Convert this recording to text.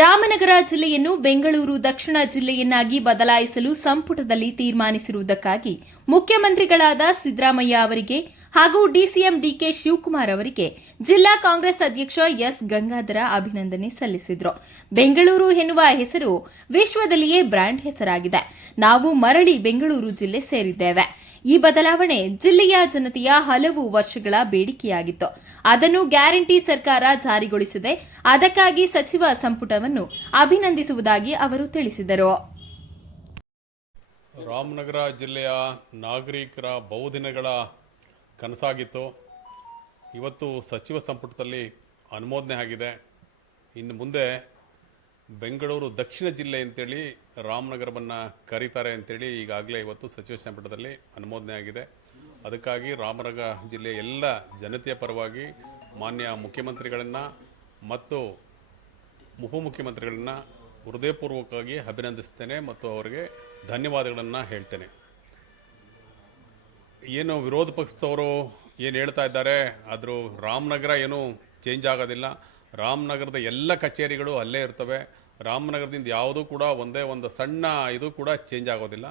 ರಾಮನಗರ ಜಿಲ್ಲೆಯನ್ನು ಬೆಂಗಳೂರು ದಕ್ಷಿಣ ಜಿಲ್ಲೆಯನ್ನಾಗಿ ಬದಲಾಯಿಸಲು ಸಂಪುಟದಲ್ಲಿ ತೀರ್ಮಾನಿಸಿರುವುದಕ್ಕಾಗಿ ಮುಖ್ಯಮಂತ್ರಿಗಳಾದ ಸಿದ್ದರಾಮಯ್ಯ ಅವರಿಗೆ ಹಾಗೂ ಡಿಸಿಎಂ ಡಿಕೆ ಶಿವಕುಮಾರ್ ಅವರಿಗೆ ಜಿಲ್ಲಾ ಕಾಂಗ್ರೆಸ್ ಅಧ್ಯಕ್ಷ ಎಸ್ ಗಂಗಾಧರ ಅಭಿನಂದನೆ ಸಲ್ಲಿಸಿದರು. ಬೆಂಗಳೂರು ಎನ್ನುವ ಹೆಸರು ವಿಶ್ವದಲ್ಲಿಯೇ ಬ್ರ್ಯಾಂಡ್ ಹೆಸರಾಗಿದೆ. ನಾವು ಮರಳಿ ಬೆಂಗಳೂರು ಜಿಲ್ಲೆ ಸೇರಿದ್ದೇವೆ. ಈ ಬದಲಾವಣೆ ಜಿಲ್ಲೆಯ ಜನತೆಯ ಹಲವು ವರ್ಷಗಳ ಬೇಡಿಕೆಯಾಗಿತ್ತು. ಅದನ್ನು ಗ್ಯಾರಂಟಿ ಸರ್ಕಾರ ಜಾರಿಗೊಳಿಸಿದೆ. ಅದಕ್ಕಾಗಿ ಸಚಿವ ಸಂಪುಟವನ್ನು ಅಭಿನಂದಿಸುವುದಾಗಿ ಅವರು ತಿಳಿಸಿದರು. ರಾಮನಗರ ಜಿಲ್ಲೆಯ ನಾಗರಿಕರ ಬಹುದಿನಗಳ ಕನಸಾಗಿತ್ತು. ಇವತ್ತು ಸಚಿವ ಸಂಪುಟದಲ್ಲಿ ಅನುಮೋದನೆ ಆಗಿದೆ. ಇನ್ನು ಮುಂದೆ ಬೆಂಗಳೂರು ದಕ್ಷಿಣ ಜಿಲ್ಲೆ ಅಂತೇಳಿ ರಾಮನಗರವನ್ನು ಕರೀತಾರೆ ಅಂತೇಳಿ ಈಗಾಗಲೇ ಇವತ್ತು ಸಚಿವ ಸಂಪುಟದಲ್ಲಿ ಅನುಮೋದನೆ ಆಗಿದೆ. ಅದಕ್ಕಾಗಿ ರಾಮನಗರ ಜಿಲ್ಲೆಯ ಎಲ್ಲ ಜನತೆಯ ಪರವಾಗಿ ಮಾನ್ಯ ಮುಖ್ಯಮಂತ್ರಿಗಳನ್ನು ಮತ್ತು ಉಪಮುಖ್ಯಮಂತ್ರಿಗಳನ್ನು ಹೃದಯಪೂರ್ವಕವಾಗಿ ಅಭಿನಂದಿಸ್ತೇನೆ ಮತ್ತು ಅವರಿಗೆ ಧನ್ಯವಾದಗಳನ್ನು ಹೇಳ್ತೇನೆ. ಏನು ವಿರೋಧ ಪಕ್ಷದವರು ಏನು ಹೇಳ್ತಾ ಇದ್ದಾರೆ, ಆದರೂ ರಾಮನಗರ ಏನೂ ಚೇಂಜ್ ಆಗೋದಿಲ್ಲ. ರಾಮನಗರದ ಎಲ್ಲ ಕಚೇರಿಗಳು ಅಲ್ಲೇ ಇರ್ತವೆ. ರಾಮನಗರದಿಂದ ಯಾವುದೂ ಕೂಡ ಒಂದೇ ಒಂದು ಸಣ್ಣ ಇದು ಕೂಡ ಚೇಂಜ್ ಆಗೋದಿಲ್ಲ.